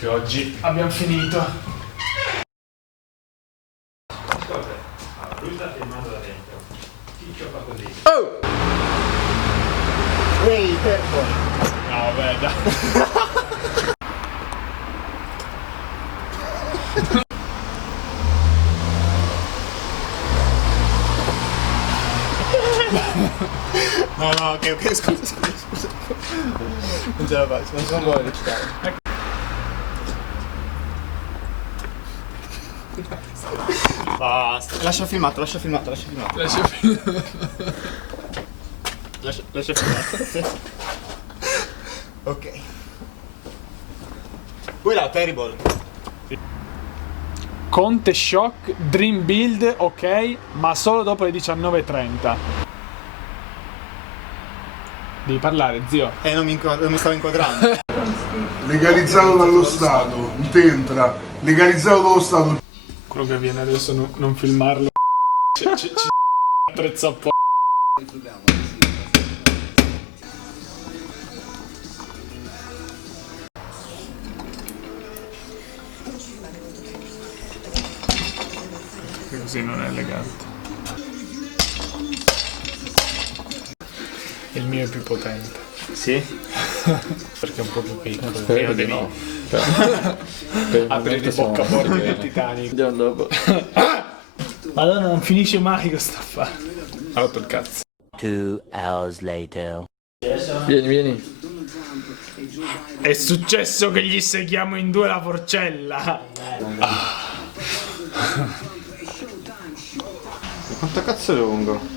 Anche oggi abbiamo finito. Ascolta, lui sta filmando da dentro. Ciccio fa così. Oh! Ehi, fermo. No, vabbè, dai. No, ok, scusa. Non ce la faccio, non sono buono a recitare. Basta. Lascia filmato. Lascia filmato. Ok. Quella terrible. Conte Shock, Dream Build, ok, ma solo dopo le 19:30. Devi parlare, zio. Non mi stavo inquadrando. Legalizzato dallo Stato, Utentra, legalizzato dallo Stato. Quello che viene adesso non filmarlo. Ci attrezza un po'. Così non è elegante. Il mio è più potente. Sì? Perché è un po' più piccolo. Spero di no. Apri di bocca fuori del Titanic. Andiamo dopo. Madonna, non finisce mai questo affare. Ha rotto il cazzo. 2 hours later. Vieni. È successo che gli seghiamo in due la forcella. Quanto cazzo è lungo?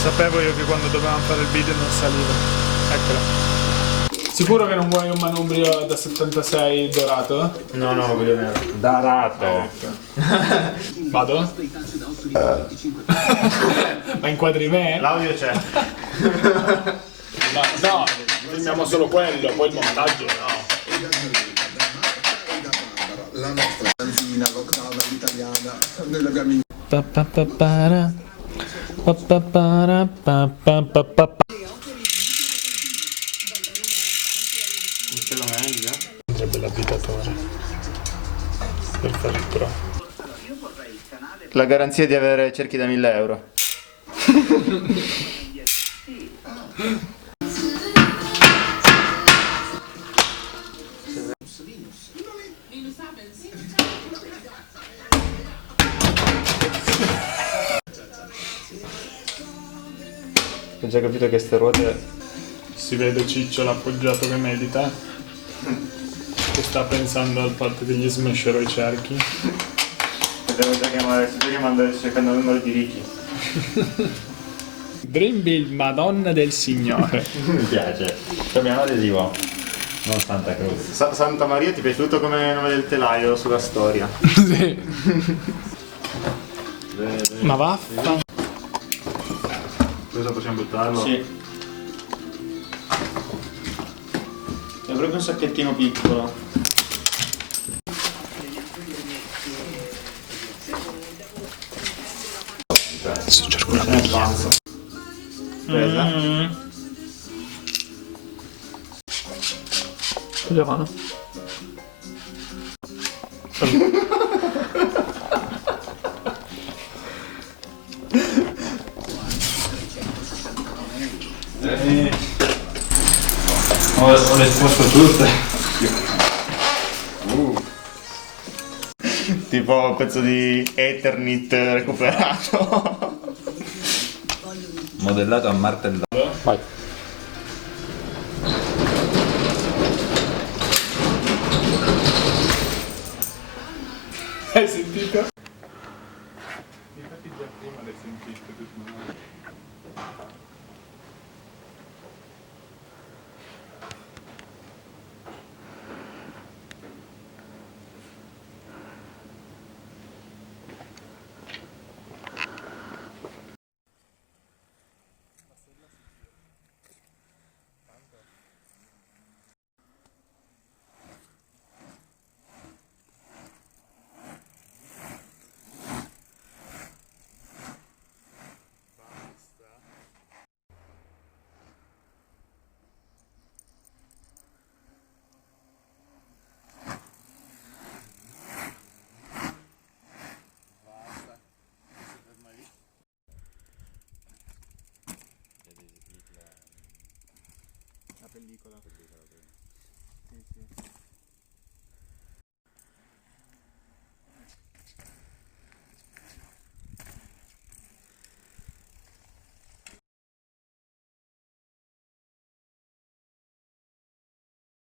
Sapevo io che quando dovevamo fare il video non saliva. Eccola. Sicuro che non vuoi un manubrio da 76 dorato? No, voglio nero. Darato. Vado? Ma inquadri me? L'audio c'è. No, filmiamo solo quello, poi il montaggio no. La nostra canzina, l'ottava italiana, noi l'abbiamo Ce l'ho meglio. Andrebbe l'abitatore per fare il pro. La garanzia di avere cerchi da 1000 euro. Ho già capito che ste ruote. Si vede Ciccio l'appoggiato che medita, che sta pensando al fatto che gli smascerò i cerchi. Devo già chiamare, sto chiamando cercando il numero di Ricky. Dream Build, Madonna del Signore. Mi piace. Chiamiamo adesivo. Non Santa Cruz. Santa Maria, ti è piaciuto come nome del telaio sulla storia? Sì. Ma vaffa. Cosa possiamo buttarlo? Sì. È proprio un sacchettino piccolo. Adesso cerco una maglia. Presa? Cosa fanno? Ho risposto tutte. Tipo un pezzo di Eternit recuperato. Modellato a martellato. Vai. Hai sentito? Infatti già prima l'hai sentito. pellicola. Sì, sì.